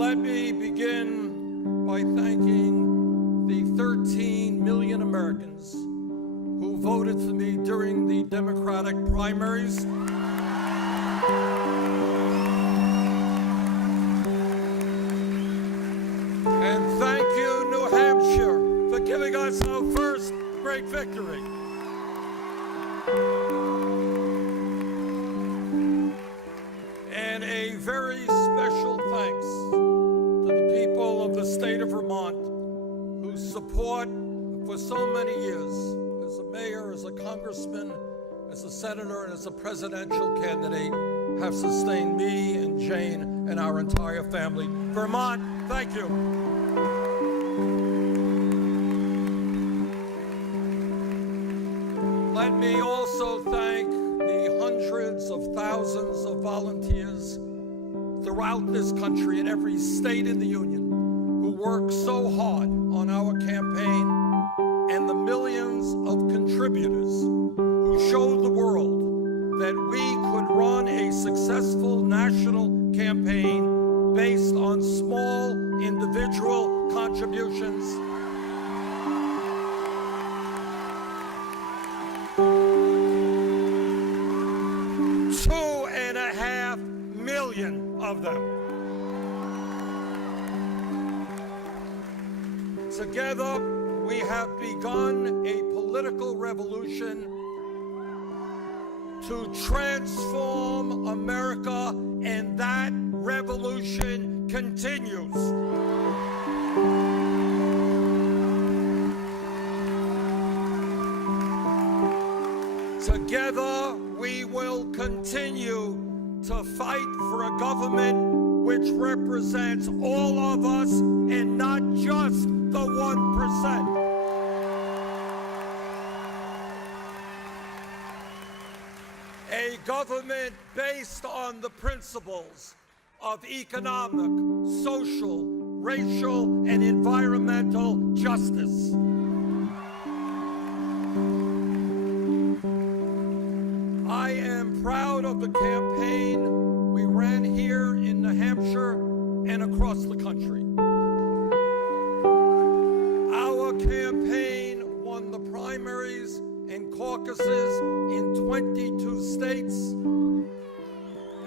Let me begin by thanking the 13 million Americans who voted for me during the Democratic primaries. And thank you, New Hampshire, for giving us our first great victory. And a very special thanks to the people of the state of Vermont whose support for so many years, as a mayor, as a congressman, as a senator, and as a presidential candidate, have sustained me and Jane and our entire family. Vermont, thank you. Let me also thank the hundreds of thousands of volunteers throughout this country in every state in the Union who work so hard on our campaign, and the millions of contributors who showed the world that we could run a successful national campaign based on small individual contributions. Of them. Together, we have begun a political revolution to transform America, and that revolution continues. Together, we will continue to fight for a government which represents all of us and not just the 1%. A government based on the principles of economic, social, racial, and environmental justice. I am proud of the campaign we ran here in New Hampshire and across the country. Our campaign won the primaries and caucuses in 22 states.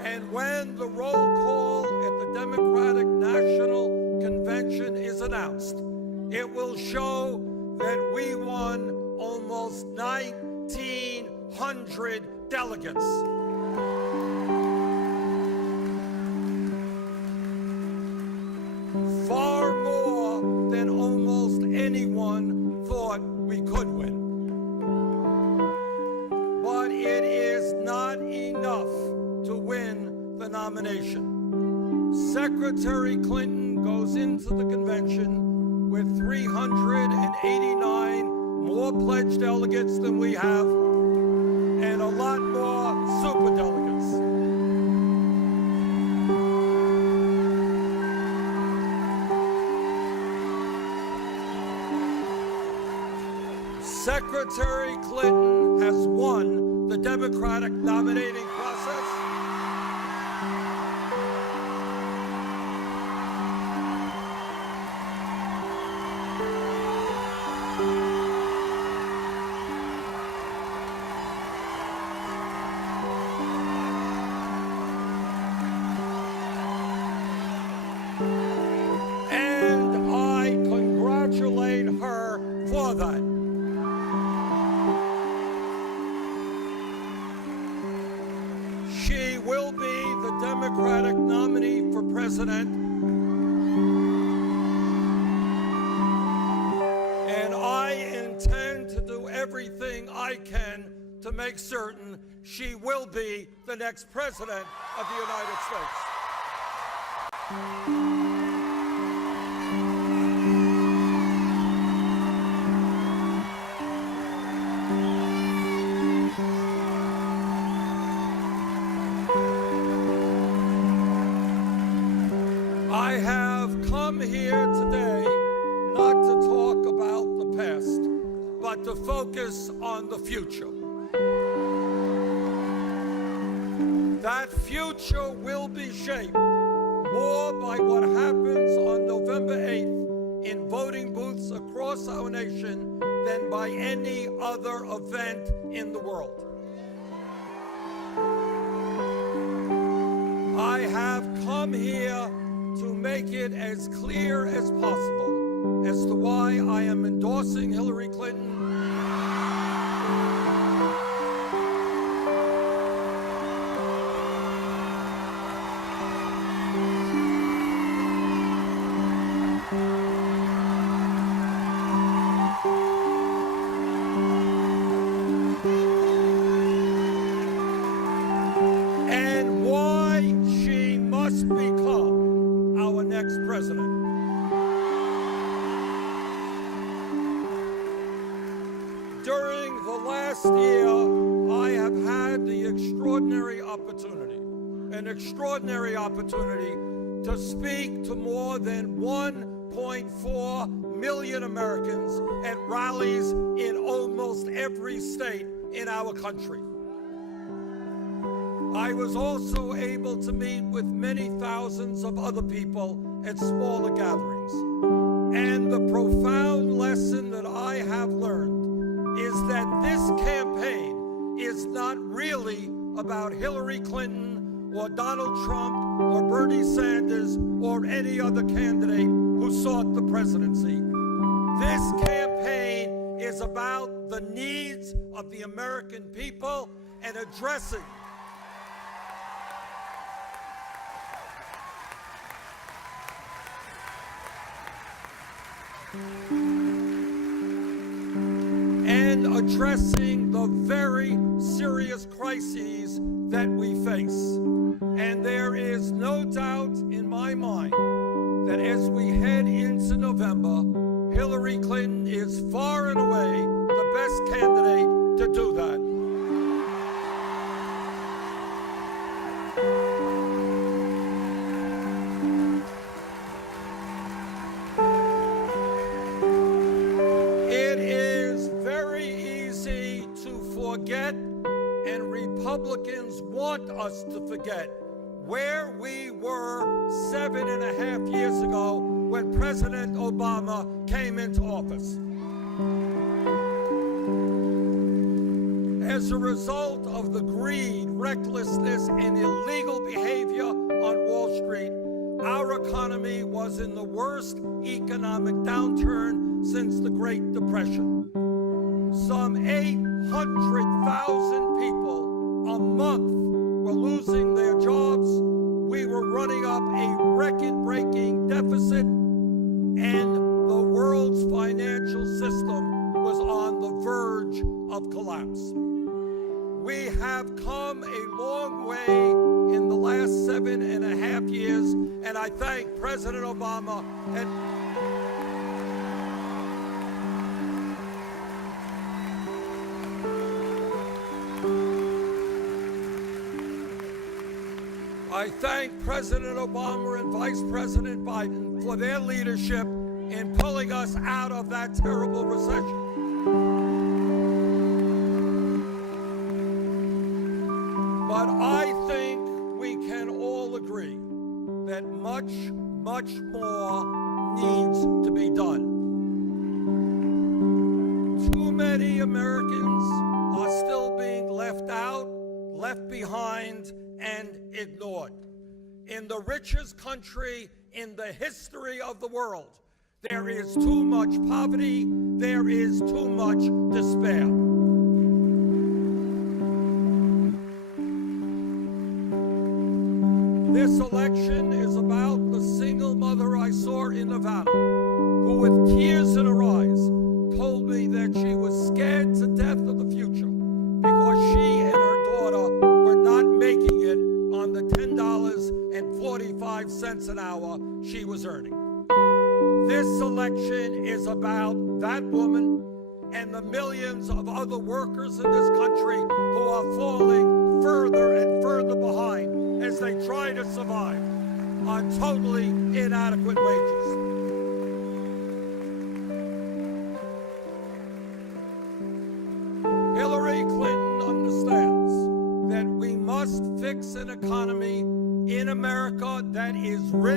And when the roll call at the Democratic National Convention is announced, it will show that we won almost 1,900 delegates. Far more than almost anyone thought we could win. But it is not enough to win the nomination. Secretary Clinton goes into the convention with 389 more pledged delegates than we have, and a lot more superdelegates. Secretary Clinton has won the Democratic nominating process. And I congratulate her for that. She will be the Democratic nominee for president. And I intend to do everything I can to make certain she will be the next president of the United States. I have come here today not to talk about the past, but to focus on the future. That future will be shaped more by what happens on November 8th in voting booths across our nation than by any other event in the world. I have come here to make it as clear as possible as to why I am endorsing Hillary Clinton. And why she must become our next president. During the last year, I have had the extraordinary opportunity to speak to more than 1.4 million Americans at rallies in almost every state in our country. I was also able to meet with many thousands of other people at smaller gatherings. And the profound lesson that I have learned is that this campaign is not really about Hillary Clinton or Donald Trump or Bernie Sanders or any other candidate who sought the presidency. This campaign is about the needs of the American people and addressing the very serious crises that we face. And there is no doubt in my mind that as we head into November, Hillary Clinton is far and away the best candidate to do that. Forget, and Republicans want us to forget where we were 7.5 years ago when President Obama came into office. As a result of the greed, recklessness, and illegal behavior on Wall Street, our economy was in the worst economic downturn since the Great Depression. Some 800,000 people a month were losing their jobs. We were running up a record-breaking deficit, and the world's financial system was on the verge of collapse. We have come a long way in the last 7.5 years, and I thank President Obama and I thank President Obama and Vice President Biden for their leadership in pulling us out of that terrible recession. But I think we can all agree that much, much more needs to be done. Too many Americans are still being left out, left behind, and ignored. In the richest country in the history of the world, there is too much poverty, there is too much despair. This election is about the single mother I saw in Nevada, who with tears in her eyes told me that she was scared to death of the future because she and her daughter were not making it on the $10.45 an hour she was earning. This election is about that woman and the millions of other workers in this country who are falling further and further behind as they try to survive on totally inadequate wages. Hillary Clinton understands that we must fix an economy in America that is rich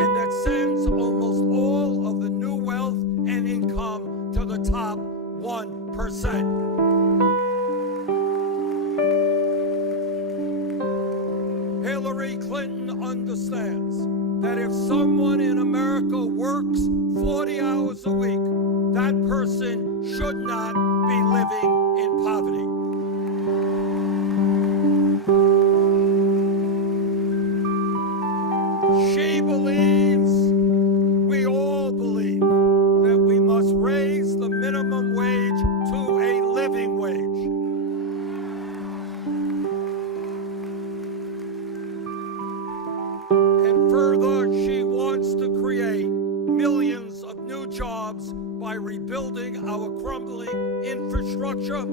and that sends almost all of the new wealth and income to the top 1%. Hillary Clinton understands that if someone in America works 40 hours a week, that person should not be living in poverty. She believes, we all believe, that we must raise the minimum wage to a living wage. And further, she wants to create millions of new jobs by rebuilding our crumbling infrastructure,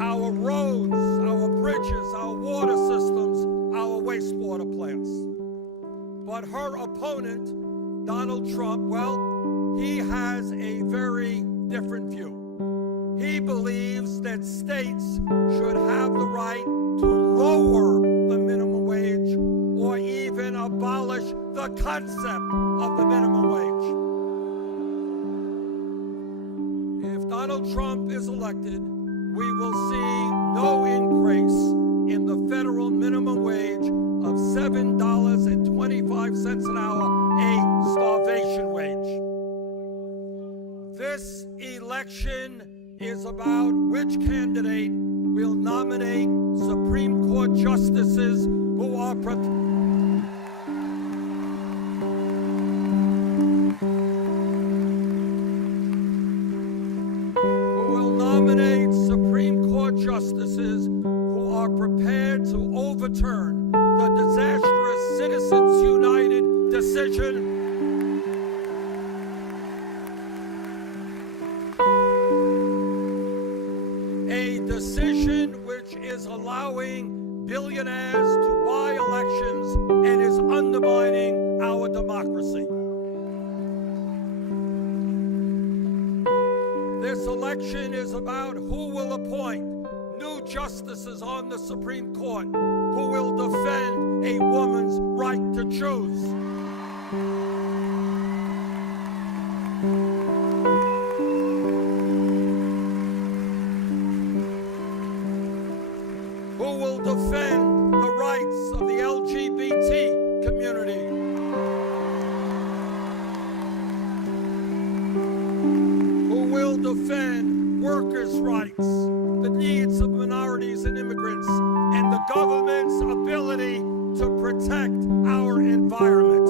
our roads, our bridges, our water systems, our wastewater plants. But her opponent, Donald Trump, well, he has a very different view. He believes that states should have the right to lower the minimum wage or even abolish the concept of the minimum wage. If Donald Trump is elected, we will see no increase in the federal minimum wage of $7.25 an hour, a starvation wage. This election is about which candidate will nominate Supreme Court justices who are justices who are prepared to overturn the disastrous Citizens United decision a decision which is allowing billionaires to buy elections and is undermining our democracy. This election is about who will appoint new justices on the Supreme Court who will defend a woman's right to choose. Who will defend the rights of the LGBT community. Who will defend workers' rights, the needs of minorities and immigrants, and the government's ability to protect our environment.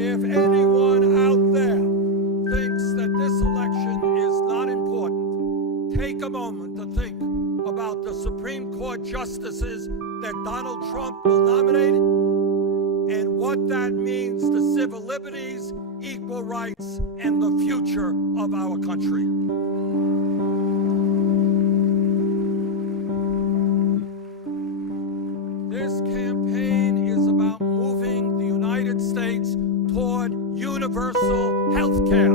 If anyone out there thinks that this election is not important, take a moment to think about the Supreme Court justices that Donald Trump will nominate and what that means to civil liberties, equal rights, and the future of our country. This campaign is about moving the United States toward universal health care.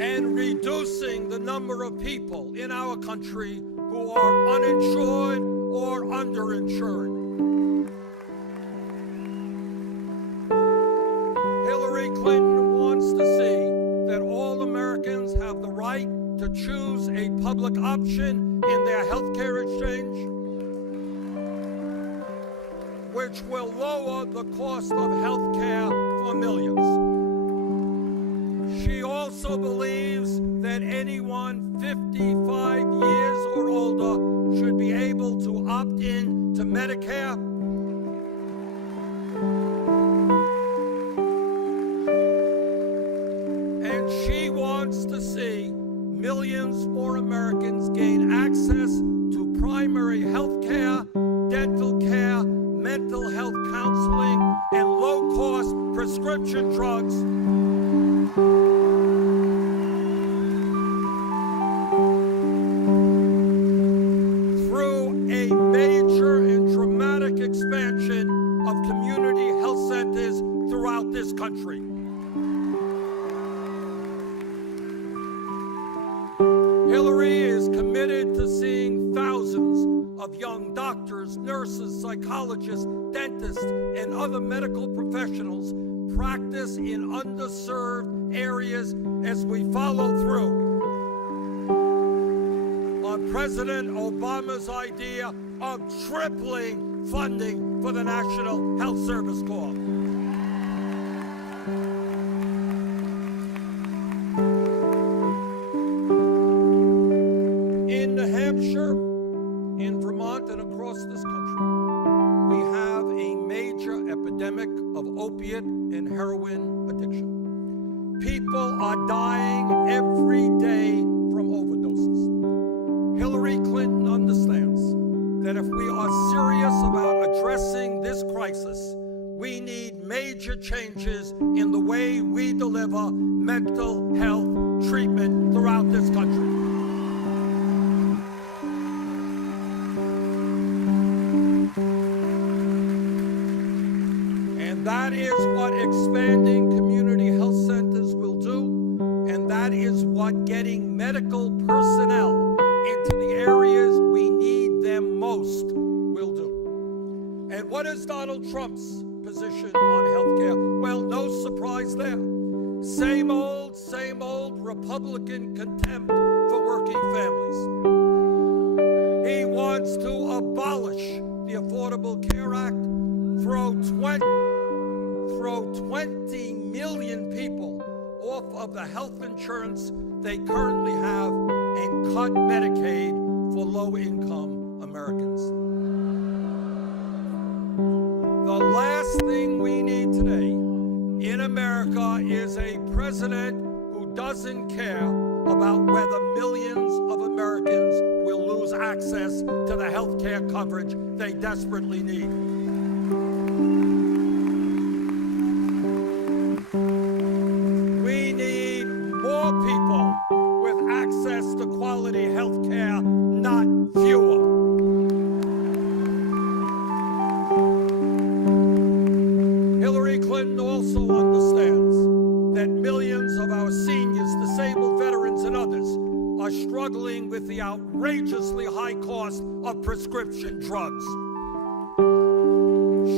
And reducing the number of people in our country who are uninsured or underinsured. Hillary Clinton wants to see that all Americans have the right to choose a public option in their health care exchange, which will lower the cost of health care for millions. She also believes that anyone 55 years or older should be able to opt in to Medicare. And she wants to see millions more Americans gain access to primary health care, dental care, mental health counseling, and low-cost prescription drugs. Through a major and dramatic expansion of community health throughout this country. Hillary is committed to seeing thousands of young doctors, nurses, psychologists, dentists, and other medical professionals practice in underserved areas as we follow through on President Obama's idea of tripling funding for the National Health Service Corps. In New Hampshire, in Vermont, and across this country, we have a major epidemic of opiate and heroin addiction. People are dying every day from overdoses. Hillary Clinton understands that if we are serious about addressing this crisis, we need major changes in the way we deliver mental health treatment throughout this country. And that is what expanding community health centers will do, and that is what getting medical personnel into the areas we need them most will do. And what is Donald Trump's position on healthcare? Well, no surprise there. Same old Republican contempt for working families. He wants to abolish the Affordable Care Act, throw 20 million people off of the health insurance they currently have, and cut Medicaid for low-income Americans. The last thing we need today in America is a president who doesn't care about whether millions of Americans will lose access to the health care coverage they desperately need. We need more people with access to quality health care, not fewer. Hillary Clinton also understands that millions of our seniors, disabled veterans, and others are struggling with the outrageously high cost of prescription drugs.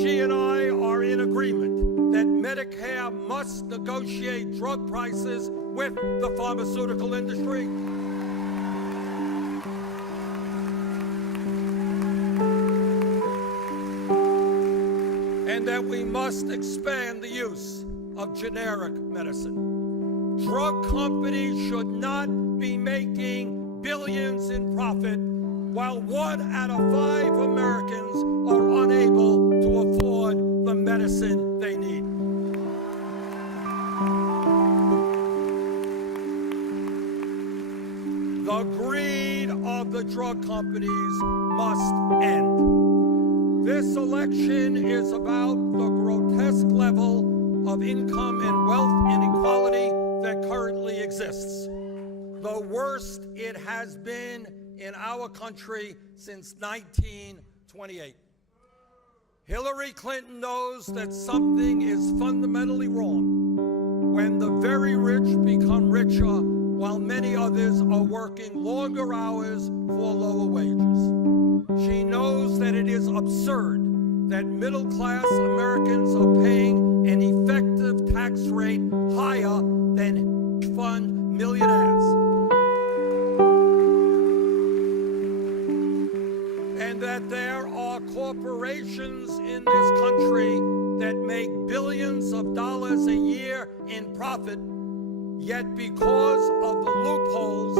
She and I are in agreement that Medicare must negotiate drug prices with the pharmaceutical industry. And that we must expand the use of generic medicine. Drug companies should not be making billions in profit while 1 out of 5 Americans are unable to afford the medicine they need. The greed of the drug companies must end. This election is about the grotesque level of income and wealth inequality that currently exists. The worst it has been in our country since 1928. Hillary Clinton knows that something is fundamentally wrong when the very rich become richer while many others are working longer hours for lower wages. She knows that it is absurd that middle-class Americans are paying an effective tax rate higher than hedge fund millionaires. And that there are corporations in this country that make billions of dollars a year in profit, yet because of the loopholes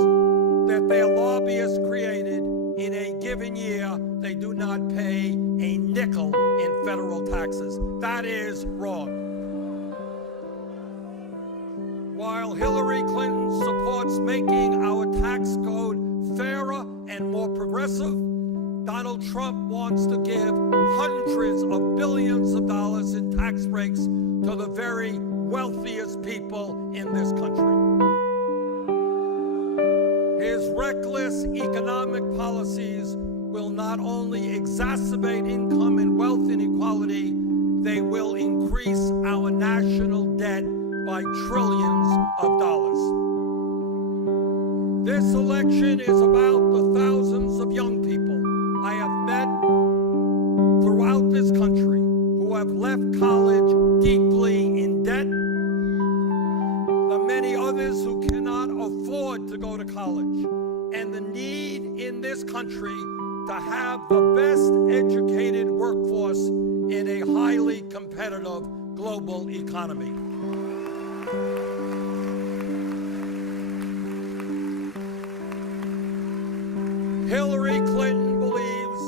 that their lobbyists created in a given year, they do not pay a nickel in federal taxes. That is wrong. While Hillary Clinton supports making our tax code fairer and more progressive, Donald Trump wants to give hundreds of billions of dollars in tax breaks to the very wealthiest people in this country. His reckless economic policies will not only exacerbate income and wealth inequality, they will increase our national debt by trillions of dollars. This election is about the thousands of young people I have met throughout this country who have left college deeply in debt, the many others who cannot afford to go to college, and the need in this country to have the best educated workforce in a highly competitive global economy. Hillary Clinton believes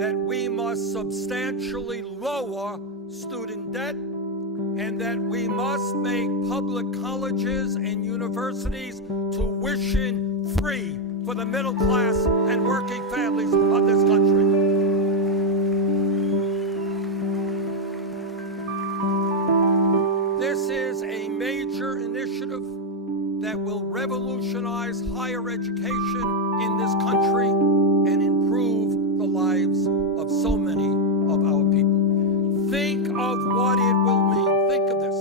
that we must substantially lower student debt and that we must make public colleges and universities tuition-free for the middle class and working families of this country. This is a major initiative that will revolutionize higher education in this country and improve the lives of so many of our people. Think of what it will mean. Think of this.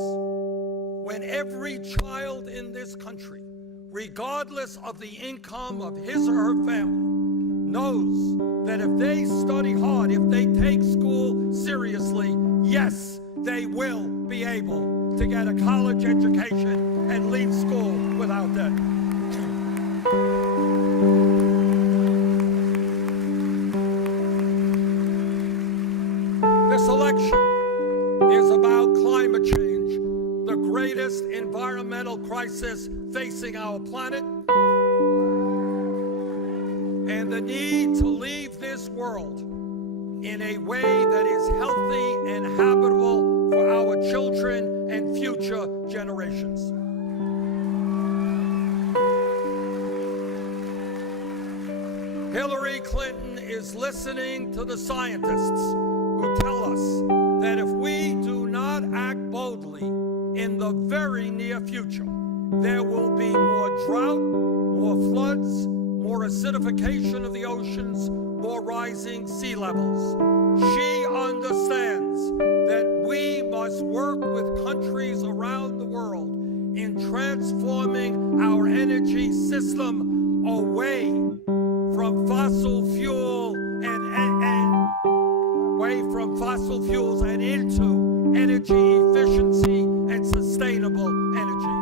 When every child in this country, regardless of the income of his or her family, knows that if they study hard, if they take school seriously, yes, they will be able to get a college education and leave school without debt. This election is about climate change, the greatest environmental crisis facing our planet, and the need to leave this world in a way that is healthy and habitable for our children and future generations. Hillary Clinton is listening to the scientists who tell us that if we do not act boldly in the very near future, there will be more drought, more floods, more acidification of the oceans, more rising sea levels. She understands that we must work with countries around the world in transforming our energy system away from fossil fuel and into energy efficiency and sustainable energy.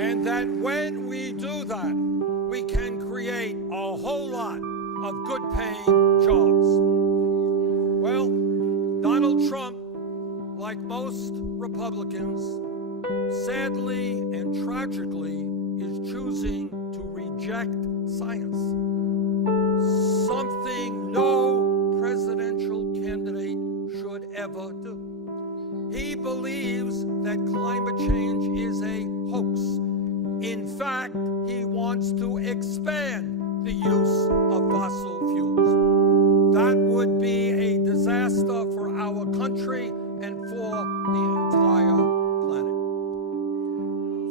And that when we do that, we can create a whole lot of good-paying jobs. Well, Donald Trump, like most Republicans, sadly and tragically is choosing to reject science, something no presidential candidate should ever do. He believes that climate change is a hoax. In fact, he wants to expand the use of fossil fuels. That would be a disaster for our country and for the entire planet.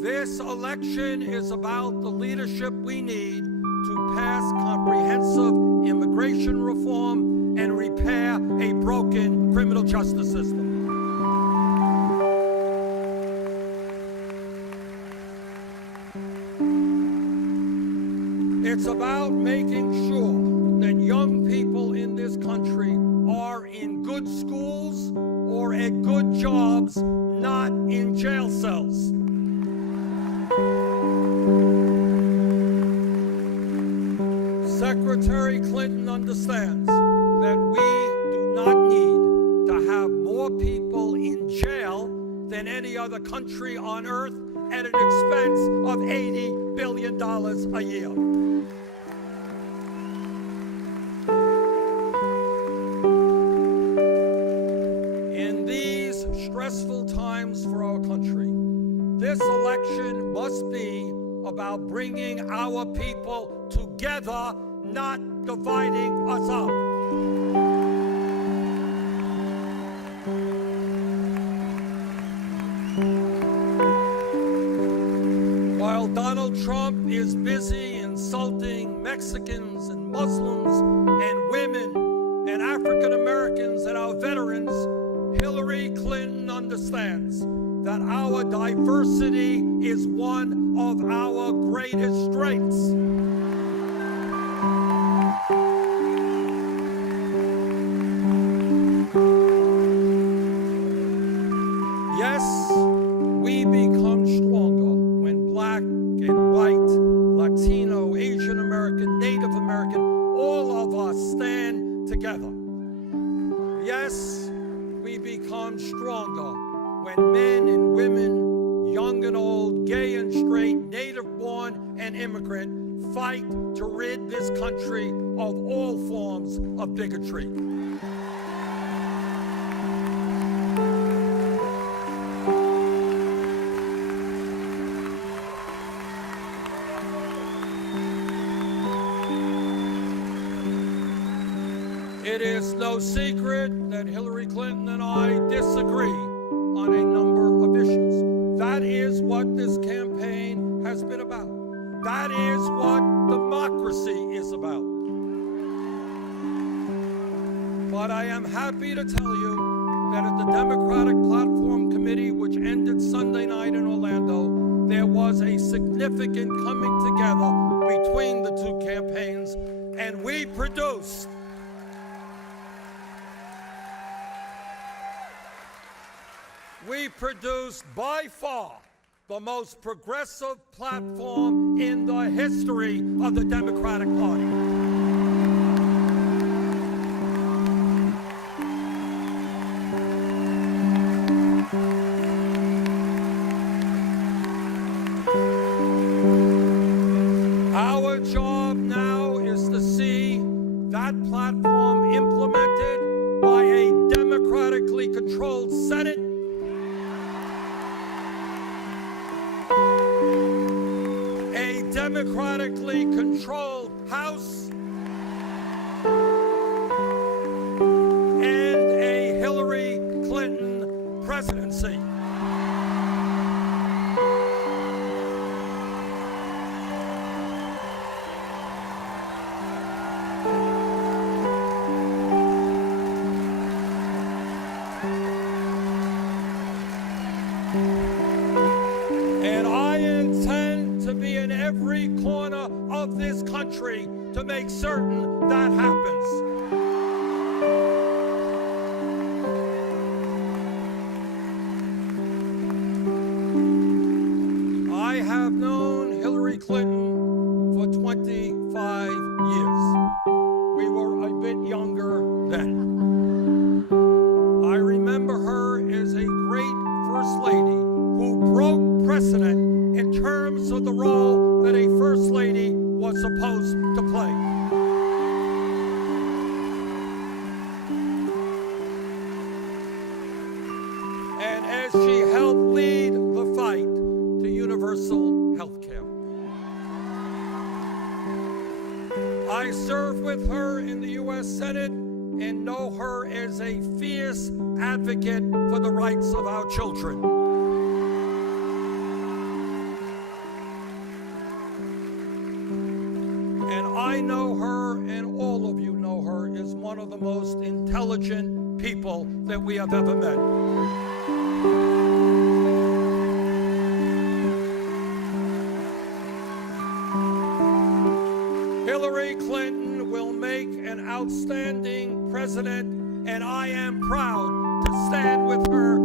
This election is about the leadership we need to pass comprehensive immigration reform and repair a broken criminal justice system. It's about making sure that young people in this country are in good schools or at good jobs, not in jail cells. Secretary Clinton understands that we do not need to have more people in jail than any other country on earth at an expense of $80 billion a year. In these stressful times for our country, this election must be about bringing our people together, not dividing us up. While Donald Trump is busy insulting Mexicans and Muslims and women and African Americans and our veterans, Hillary Clinton understands that our diversity is one of our greatest strengths. Yes, we become stronger when Black and white, Latino, Asian American, Native American, all of us stand together. Yes, we become stronger when men and women, young and old, gay and straight, native-born and immigrant, fight to rid this country of all forms of bigotry. It is no secret that Hillary Clinton and I disagree on a number of issues. That is what this campaign has been about. That is what democracy is about. But I am happy to tell you that at the Democratic Platform Committee, which ended Sunday night in Orlando, there was a significant coming together between the two campaigns, and we produced by far the most progressive platform in the history of the Democratic Party. Our job now is to see that platform implemented by a democratically controlled Senate, democratically controlled House, and a Hillary Clinton presidency. And I intend to be in every corner of this country to make certain that happens. I have known Hillary Clinton for 25 years. We were a bit younger then. I remember her as a great First Lady who broke precedent in terms of the role that a First Lady was supposed to play. And as she helped lead the fight to universal health care. I served with her in the U.S. Senate and know her as a fierce advocate for the rights of our children. And I know her, and all of you know her, as one of the most intelligent people that we have ever met. Hillary Clinton will make an outstanding president, and I am proud to stand with her